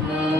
Mm-hmm.